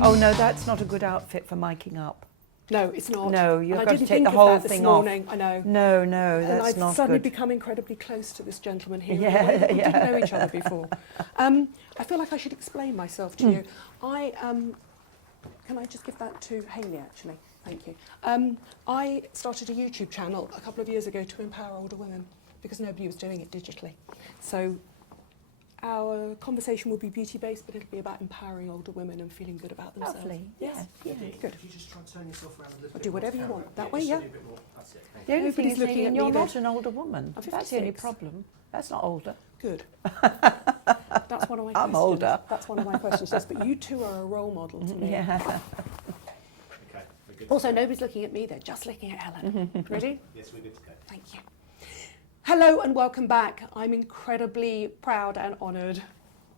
Oh no, that's not a good outfit for miking up. No, it's not. No, you've and got I to didn't take think the of whole that this thing morning. off. I know. No, And that's I've not suddenly good. become incredibly close to this gentleman here. Yeah, We yeah. didn't know each other before. I feel like I should explain myself to you. Can I just give that to Hayley, actually? Thank you. I started a YouTube channel a couple of years ago to empower older women because nobody was doing it digitally. So our conversation will be beauty-based, but it'll be about empowering older women and feeling good about themselves. Lovely. Yes? Yeah. Good. Could you just try and turn yourself around a little I'll bit do more whatever to you camera? want. That Yeah, way, just yeah? a little bit more. That's it. Thank The you. only thing Nobody's is looking Nadine, at you're me not then. an older woman. I'm That's the only 56. problem. That's not older. Good. That's one of my I'm questions. older. That's one of my questions. Yes, but you two are a role model to me. Yeah. Okay, we're good. Also, nobody's looking at me, they're just looking at Helen. Ready? Yes, we're good to go. Thank you. Hello and welcome back. I'm incredibly proud and honoured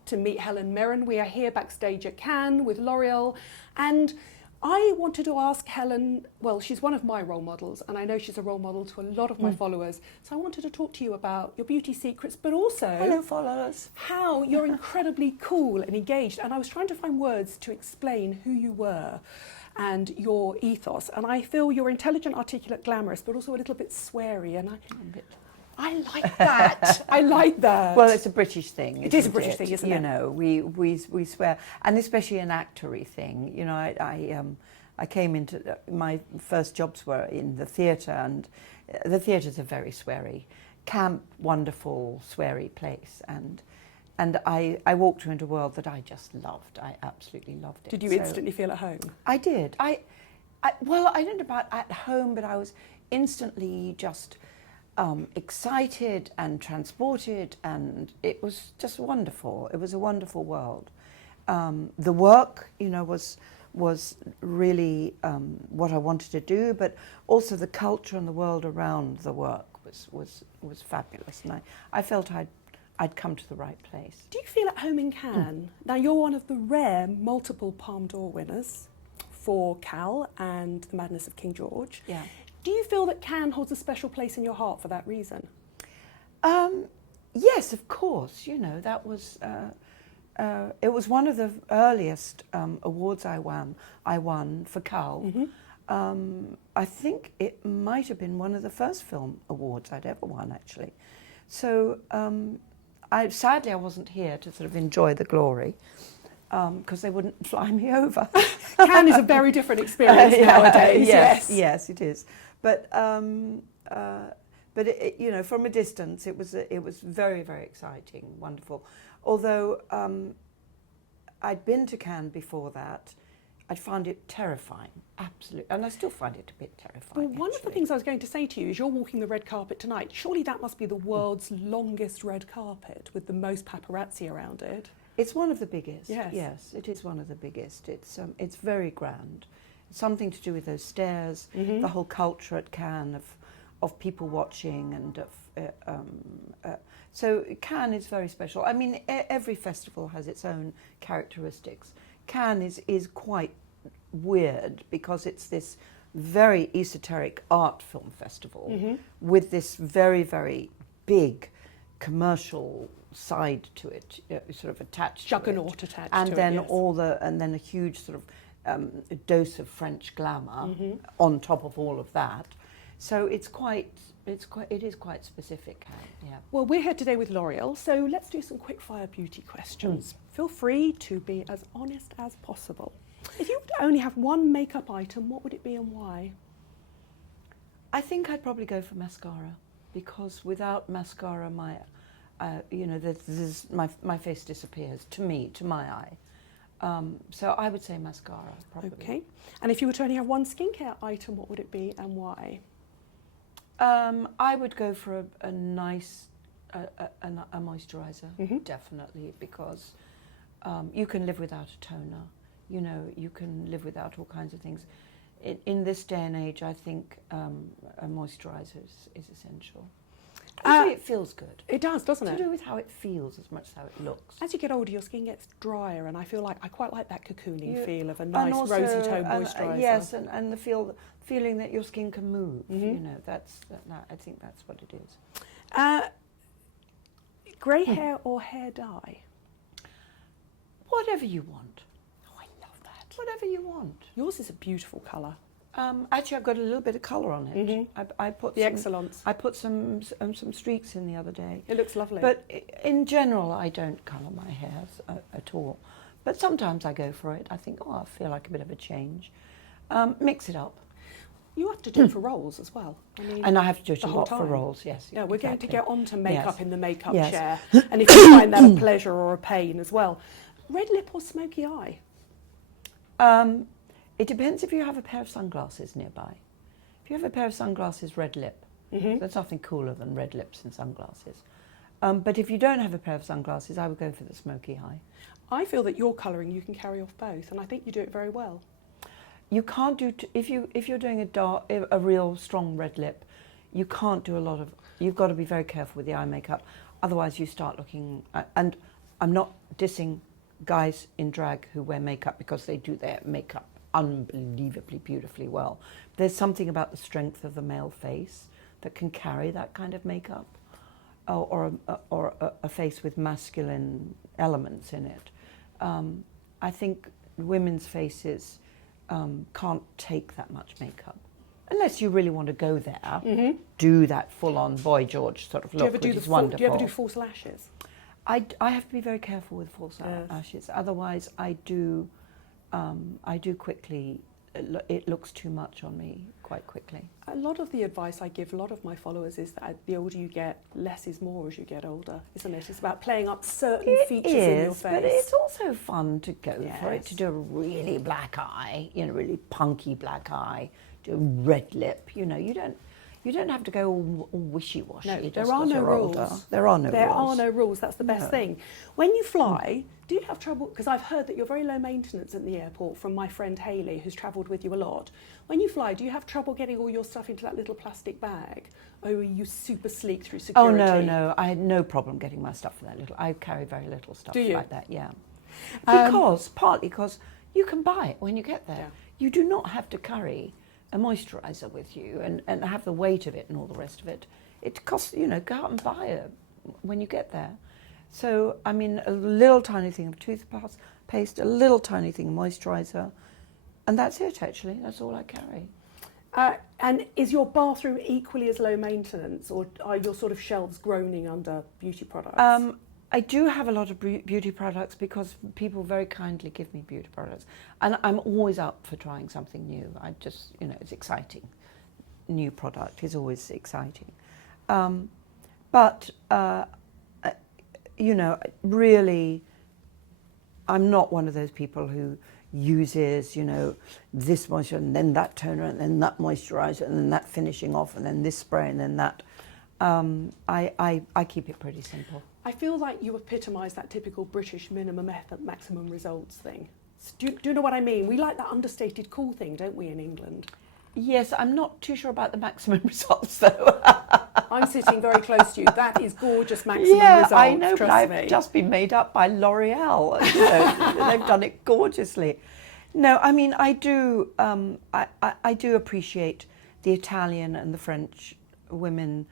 to meet Helen Mirren. We are here backstage at Cannes with L'Oreal, and I wanted to ask Helen, well, she's one of my role models, and I know she's a role model to a lot of my followers, so I wanted to talk to you about your beauty secrets, but also Hello, followers. how you're incredibly cool and engaged. And I was trying to find words to explain who you were and your ethos. And I feel you're intelligent, articulate, glamorous, but also a little bit sweary. And I like that. I like that. Well, it's a British thing. It is a isn't British thing, isn't you it? know, we swear, and especially an actory thing. You know, I came into my first jobs were in the theatre, and the theatre's a very sweary, camp, wonderful, sweary place, and I walked into a world that I just loved. I absolutely loved it. Did you So instantly feel at home? I did. Well, I don't know about at home, but I was instantly just excited and transported, and it was just wonderful. It was a wonderful world. The work, you know, was really what I wanted to do, but also the culture and the world around the work was fabulous, and I felt I'd come to the right place. Do you feel at home in Cannes? Now, you're one of the rare multiple Palme d'Or winners for Cal and The Madness of King George. Yeah. Do you feel that Cannes holds a special place in your heart for that reason? Yes, of course. You know, that was it was one of the earliest awards I won for Cal. I think it might have been one of the first film awards I'd ever won, actually. So sadly I wasn't here to sort of enjoy the glory, because they wouldn't fly me over. Cannes is a very different experience nowadays. Yes, it is. But it, you know, from a distance, it was very, very exciting, wonderful. Although I'd been to Cannes before that, I'd found it terrifying, absolutely, and I still find it a bit terrifying. Well, one of the things I was going to say to you is you're walking the red carpet tonight. Surely that must be the world's longest red carpet with the most paparazzi around it. It's one of the biggest. Yes. Yes, it is one of the biggest. It's very grand. It's something to do with those stairs, the whole culture at Cannes of people watching, and so Cannes is very special. I mean, every festival has its own characteristics. Cannes is quite weird because it's this very esoteric art film festival with this very, very big commercial side to it, sort of attached Juggernaut to it. attached And to then it, yes. and then a huge sort of dose of French glamour on top of all of that. So it is quite specific. Yeah. Well, we're here today with L'Oreal, so let's do some quick fire beauty questions. Feel free to be as honest as possible. If you would only have one makeup item, what would it be and why? I think I'd probably go for mascara, because without mascara, my my face disappears to me, to my eye. So I would say mascara, probably. Okay. And if you were to only have one skincare item, what would it be and why? I would go for a nice a moisturiser, definitely, because you can live without a toner. You know, you can live without all kinds of things. In this day and age, I think a moisturiser is essential. Also, it feels good. It does, doesn't To it? do with how it feels as much as how it looks. As you get older, your skin gets drier, and I feel like I quite like that cocooning feel of a And nice also, rosy tone moisturiser. yes, and the feeling that your skin can move. You know, I think that's what it is. Grey hair or hair dye? Whatever you want. Oh, I love that. Whatever you want. Yours is a beautiful colour. Actually, I've got a little bit of colour on it. Mhm. I put The some, excellence. I put some streaks in the other day. It looks lovely. But in general, I don't colour my hair at all. But sometimes I go for it. I think, oh, I feel like a bit of a change. Mix it up. you have to do it for roles as well. I mean, And I have to do it the a whole lot for time. roles, yes. yeah, we're going to get on to makeup Yes. in the makeup Yes. chair. And if you find that a pleasure or a pain as well. Red lip or smoky eye? It depends if you have a pair of sunglasses nearby. If you have a pair of sunglasses, red lip. Mm-hmm. There's nothing cooler than red lips and sunglasses. But if you don't have a pair of sunglasses, I would go for the smoky eye. I feel that your colouring, you can carry off both, and I think you do it very well. You can't do if you're doing a real strong red lip, you can't do a lot of. You've got to be very careful with the eye makeup, otherwise you start looking. And I'm not dissing guys in drag who wear makeup because they do their makeup unbelievably beautifully well. There's something about the strength of the male face that can carry that kind of makeup, or a face with masculine elements in it. I think women's faces can't take that much makeup. Unless you really want to go there, do that full-on Boy George sort of Do you look, ever do which the is do wonderful. you ever do false lashes? I have to be very careful with false Yes. lashes. Otherwise, I do quickly. It looks too much on me quite quickly. A lot of the advice I give a lot of my followers is that the older you get, less is more as you get older, isn't it? It's about playing up certain features in your face. But it's also fun to go for it, Yes. to do a really black eye, really punky black eye, do a red lip. You don't have to go all wishy-washy. No, just there are 'cause no you're older. rules. There are no There rules. are no rules. That's the best No. thing. When you fly, do you have trouble? Because I've heard that you're very low maintenance at the airport from my friend Hayley, who's travelled with you a lot. When you fly, do you have trouble getting all your stuff into that little plastic bag? Or are you super sleek through Oh, security? no. I had no problem getting my stuff for that little. I carry very little stuff Do you? like that, yeah. Um, Partly because you can buy it when you get there. Yeah. You do not have to carry a moisturiser with you and have the weight of it and all the rest of it. It costs, go out and buy it when you get there. So, I mean, a little tiny thing of toothpaste, a little tiny thing of moisturiser, and that's it, actually. That's all I carry. and is your bathroom equally as low maintenance, or are your sort of shelves groaning under beauty products? I do have a lot of beauty products because people very kindly give me beauty products. And I'm always up for trying something new. I just, it's exciting. New product is always exciting. Really, I'm not one of those people who uses, this moisturiser and then that toner and then that moisturiser and then that finishing off and then this spray and then that. I keep it pretty simple. I feel like you epitomise that typical British minimum effort, maximum results thing. Do you know what I mean? We like that understated cool thing, don't we, in England? Yes, I'm not too sure about the maximum results though. I'm sitting very close to you. That is gorgeous maximum results, I know, but trust I've me. just been made up by L'Oreal. They've done it gorgeously. No, I mean, I do appreciate the Italian and the French women.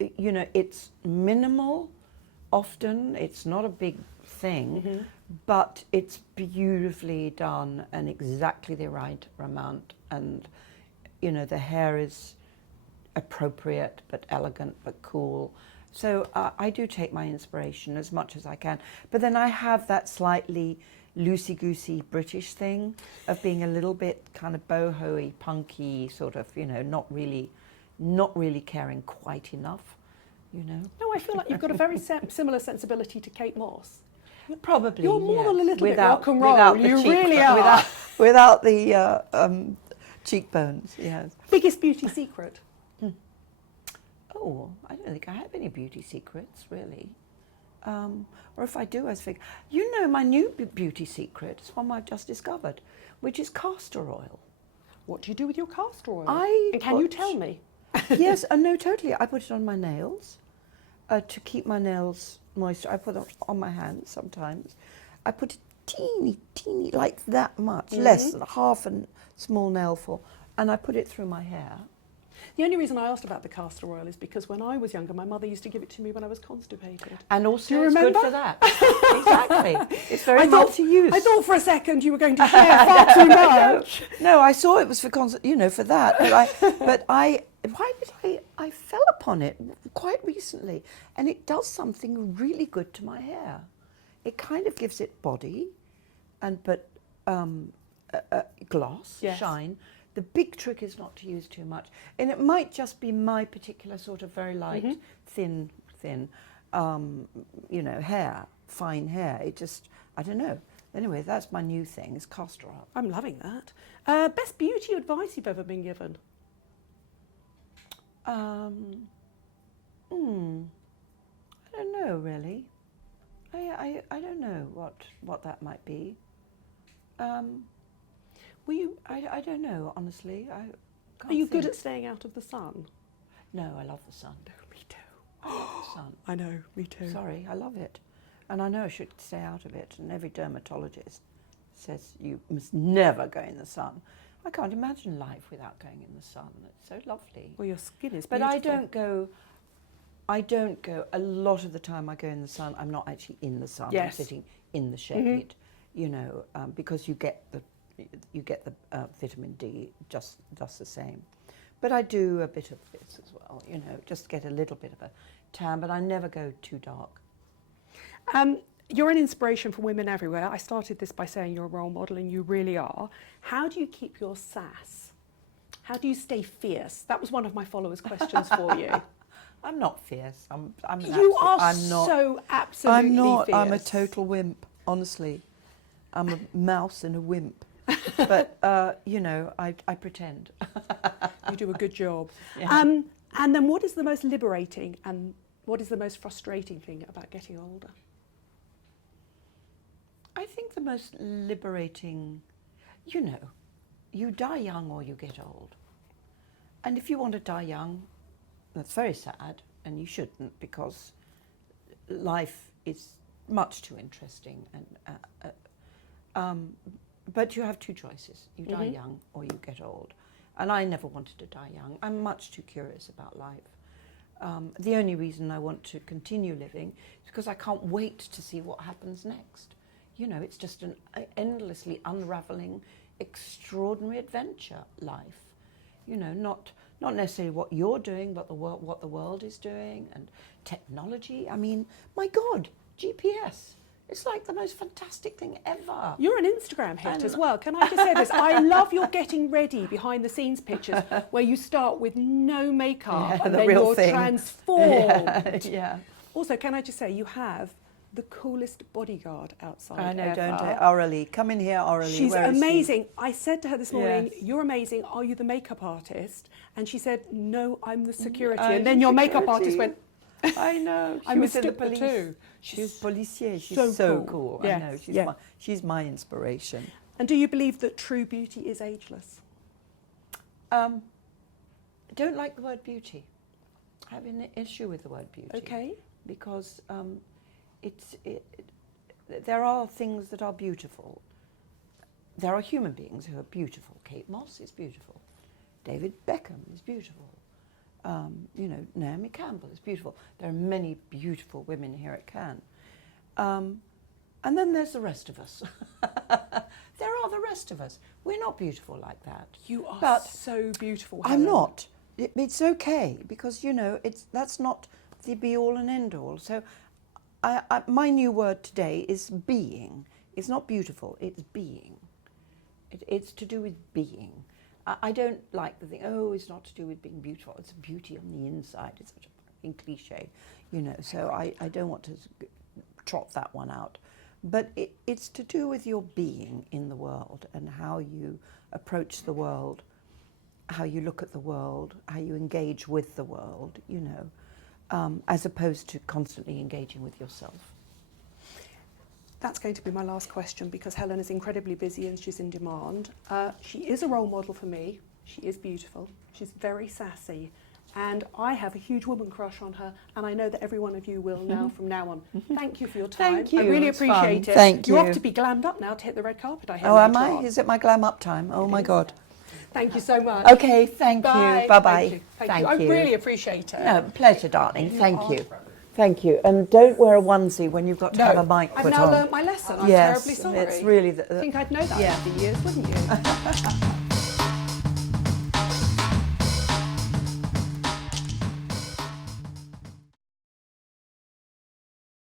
It's minimal often. It's not a big thing, but it's beautifully done and exactly the right amount. And, the hair is appropriate but elegant but cool. So I do take my inspiration as much as I can. But then I have that slightly loosey-goosey British thing of being a little bit kind of boho-y, punky, sort of, not really caring quite enough, No, I feel like you've got a very similar sensibility to Kate Moss. Probably, You're more than a little bit without, rock and roll. without the You cheek- really are. Without the cheekbones, yes. Biggest beauty secret? Oh, I don't think I have any beauty secrets, really. Or if I do, I think, my new beauty secret is one I've just discovered, which is castor oil. What do you do with your castor oil? I and can you put- tell me? Yes, no, totally. I put it on my nails to keep my nails moist. I put it on my hands sometimes. I put it teeny, like that much, less than half a small nailful, and I put it through my hair. The only reason I asked about the castor oil is because when I was younger, my mother used to give it to me when I was constipated. And also, Do you it's good remember? for that. Exactly. It's very I thought- multi-use. I thought for a second you were going to share far too much. No, I saw it was for for that. But I fell upon it quite recently, and it does something really good to my hair. It kind of gives it body, but gloss, Yes. shine. The big trick is not to use too much, and it might just be my particular sort of very light, thin, hair, fine hair. It just, I don't know. Anyway, that's my new thing, is castor oil. I'm loving that. Best beauty advice you've ever been given? I don't know really. I don't know what that might be. Were you? I don't know, honestly. Are you good at staying out of the sun? No, I love the sun. No, me too. I love the sun. I know, me too. Sorry, I love it. And I know I should stay out of it. And every dermatologist says you must never go in the sun. I can't imagine life without going in the sun. It's so lovely. Well, your skin is But beautiful. I don't go, a lot of the time I go in the sun, I'm not actually in the sun. Yes. I'm sitting in the shade, because you get the vitamin D just the same. But I do a bit of this as well, just get a little bit of a tan, but I never go too dark. You're an inspiration for women everywhere. I started this by saying you're a role model, and you really are. How do you keep your sass? How do you stay fierce? That was one of my followers' questions for you. I'm not fierce. I'm so absolutely I'm not. fierce. I'm a total wimp, honestly. I'm a mouse and a wimp. But, I pretend. You do a good job. Yeah. And then what is the most liberating and what is the most frustrating thing about getting older? I think the most liberating, you die young or you get old. And if you want to die young, that's very sad, and you shouldn't, because life is much too interesting. But you have two choices. You die young or you get old. And I never wanted to die young. I'm much too curious about life. The only reason I want to continue living is because I can't wait to see what happens next. It's just an endlessly unraveling, extraordinary adventure, life. Not necessarily what you're doing, but what the world is doing, and technology. I mean, my God, GPS. It's like the most fantastic thing ever. You're an Instagram hit as well. Can I just say this? I love your getting ready behind the scenes pictures where you start with no makeup and the then real you're thing. transformed. Yeah. Also, can I just say, you have the coolest bodyguard outside I know, ever. don't I? Aurelie. Come in here, Aurelie. She's Where is she? amazing. I said to her this morning, Yes. you're amazing. Are you the makeup artist? And she said, no, I'm the security. I'm And then the your makeup artist security. went, I know. She I was in the mistook the police. two. She was policier. She's so so cool. cool. I Yes, know. She's my inspiration. And do you believe that true beauty is ageless? I don't like the word beauty. I have an issue with the word beauty. Okay. Because there are things that are beautiful. There are human beings who are beautiful. Kate Moss is beautiful. David Beckham is beautiful. Naomi Campbell is beautiful. There are many beautiful women here at Cannes. And then there's the rest of us. There are the rest of us. We're not beautiful like that. You are But so beautiful. I'm Helen. not. It's okay, because, that's not the be-all and end-all. So my new word today is being. It's not beautiful, it's being. It's to do with being. I don't like the thing, it's not to do with being beautiful. It's beauty on the inside. It's such a fucking cliche, so I don't want to trot that one out. But it's to do with your being in the world and how you approach the world, how you look at the world, how you engage with the world, as opposed to constantly engaging with yourself. That's going to be my last question, because Helen is incredibly busy and she's in demand. She is a role model for me. She is beautiful. She's very sassy. And I have a huge woman crush on her, and I know that every one of you will now from now on. Thank you for your time. Thank you. I really It's appreciate fun. it. Thank You're you. off to be glammed up now to hit the red carpet, I hear. Oh, am later I? on. Is it my glam up time? Oh, my God. Thank you so much. Okay, thank you. Bye-bye. Thank you. Thank you. I really appreciate it. No, pleasure, darling. Thank you. Thank you. And don't wear a onesie when you've got to have a mic I've put now on. learnt my lesson. I'm Yes, terribly sorry. it's really... I think I'd know that Yeah. over the years, wouldn't you?